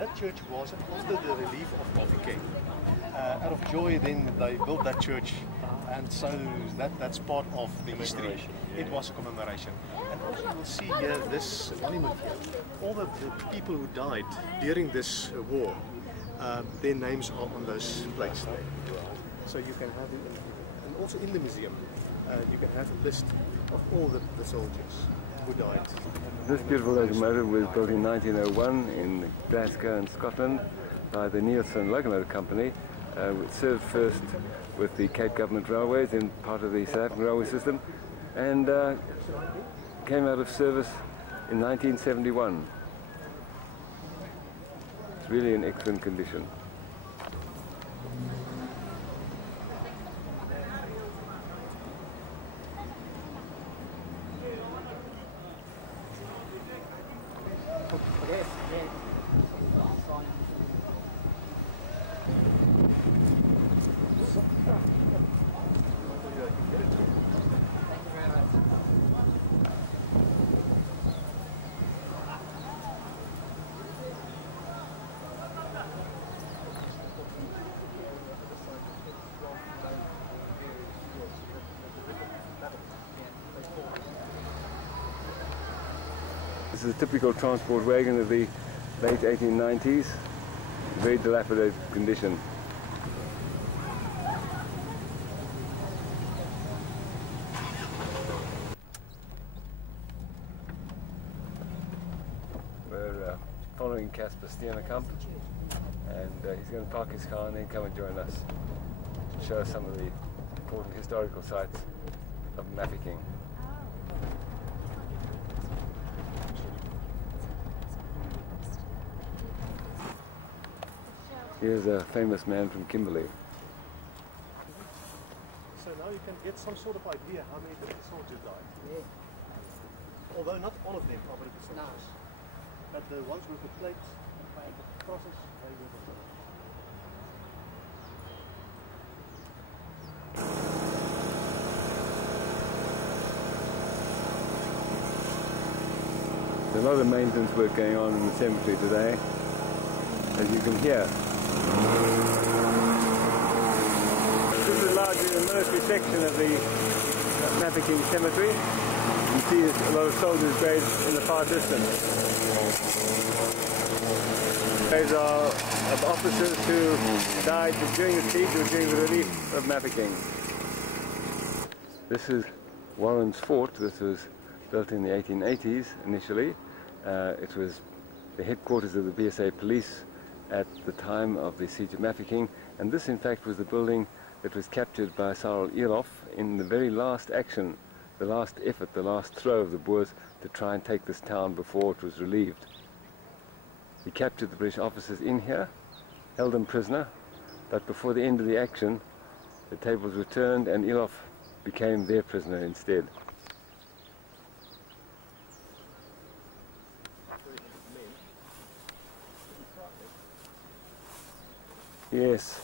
that church was after the relief of Mafikeng. Out of joy, then they built that church, and so that's part of the history. It was a commemoration. And also you will see here this monument here. All the people who died during this war, their names are on those plaques there. So you can have it, and also in the museum, you can have a list of all the soldiers who died. This beautiful locomotive was built in 1901 in Glasgow in Scotland by the Nielsen Locomotive Company. It served first with the Cape Government Railways, then part of the South African railway system, and came out of service in 1971. It's really in excellent condition. This is a typical transport wagon of the late 1890s, very dilapidated condition. We're following Casper Steenekamp, and he's going to park his car and then come and join us to show us some of the important historical sites of Mafeking. Here's a famous man from Kimberley. So now you can get some sort of idea how many different soldiers died. Yeah. Although not all of them are British soldiers. No. But the ones with the plates and the crosses, they were. There's a lot of maintenance work going on in the cemetery today, as you can hear. This is largely the military section of the Mafeking cemetery. You see a lot of soldiers' graves in the far distance. Graves are of officers who died during the siege or during the relief of Mafeking. This is Warren's Fort. This was built in the 1880s initially. It was the headquarters of the BSA police at the time of the siege of Mafeking, and this in fact was the building that was captured by Cyril Eloff in the very last action, the last effort, the last throw of the Boers to try and take this town before it was relieved. He captured the British officers in here, held them prisoner, but before the end of the action the tables were turned and Eloff became their prisoner instead. Yes.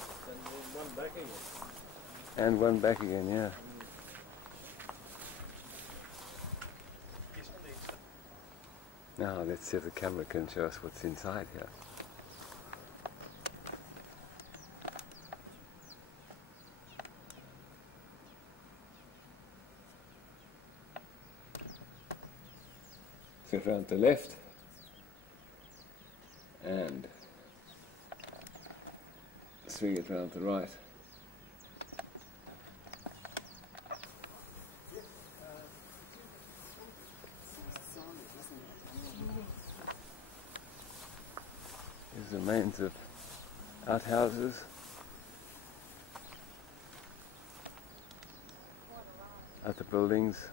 And one back again, yeah. Now let's see if the camera can show us what's inside here. So round to the left and swing it round to the right. Here's the remains of outhouses. Other buildings,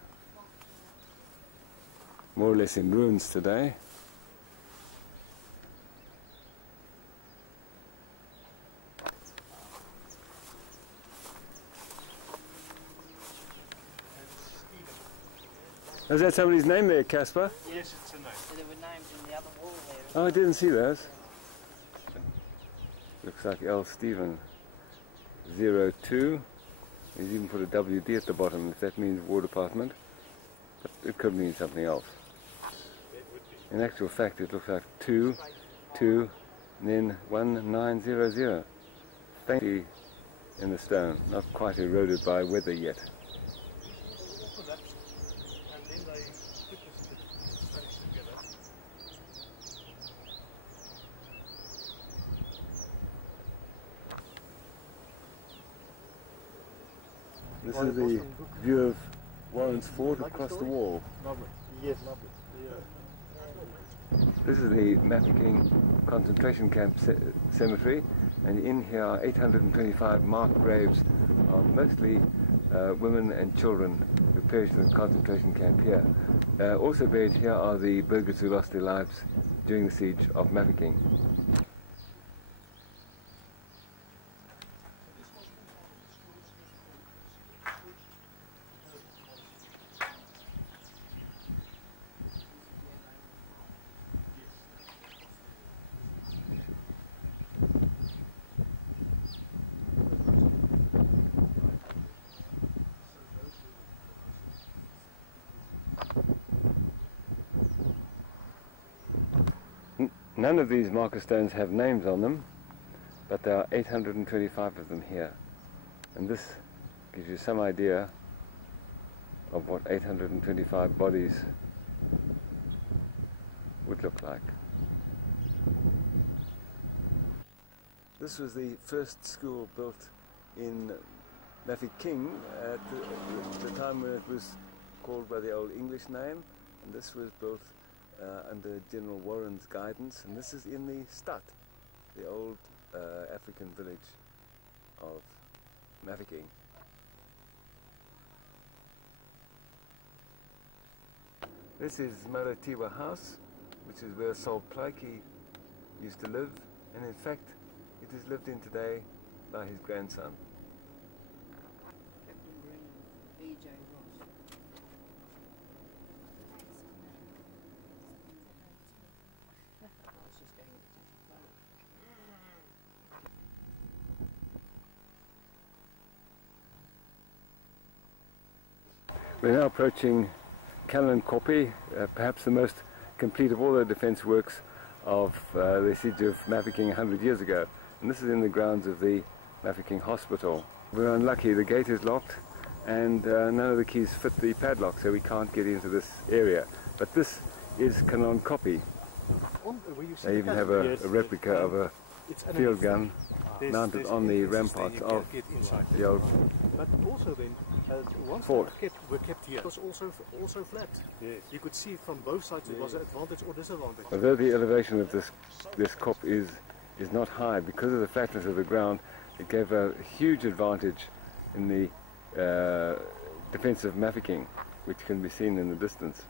more or less in ruins today. Is that somebody's name there, Casper? Yes, it's a name. So there were names in the other wall there. Oh, I didn't see those. Looks like L. Stephen 02. He's even put a WD at the bottom, if that means War Department. But it could mean something else. In actual fact, it looks like 2, 2, and then 1900, faintly in the stone, not quite eroded by weather yet. This is the view of Warren's Fort across the wall. Lovely. Yes, lovely. This is the Mafeking concentration camp cemetery, and in here are 825 marked graves of mostly women and children who perished in the concentration camp here. Also buried here are the burghers who lost their lives during the siege of Mafeking. None of these marker stones have names on them, but there are 825 of them here. And this gives you some idea of what 825 bodies would look like. This was the first school built in Mafikeng at the time when it was called by the old English name, and this was built under General Warren's guidance, and this is in the Stad, the old African village of Mafeking. This is Maratiwa House, which is where Sol Plaatje used to live, and in fact it is lived in today by his grandson. We're now approaching Kopje, perhaps the most complete of all the defence works of the siege of Mafeking 100 years ago. And this is in the grounds of the Mafeking Hospital. We're unlucky, the gate is locked and none of the keys fit the padlock, so we can't get into this area. But this is Kopje. They even have a replica of a field gun mounted on the ramparts of the old but also then, once fort. Were kept here, it was also flat. Yes. You could see from both sides it was an advantage or disadvantage. Although the elevation of this kop is not high, because of the flatness of the ground, it gave a huge advantage in the defence of Mafeking, which can be seen in the distance.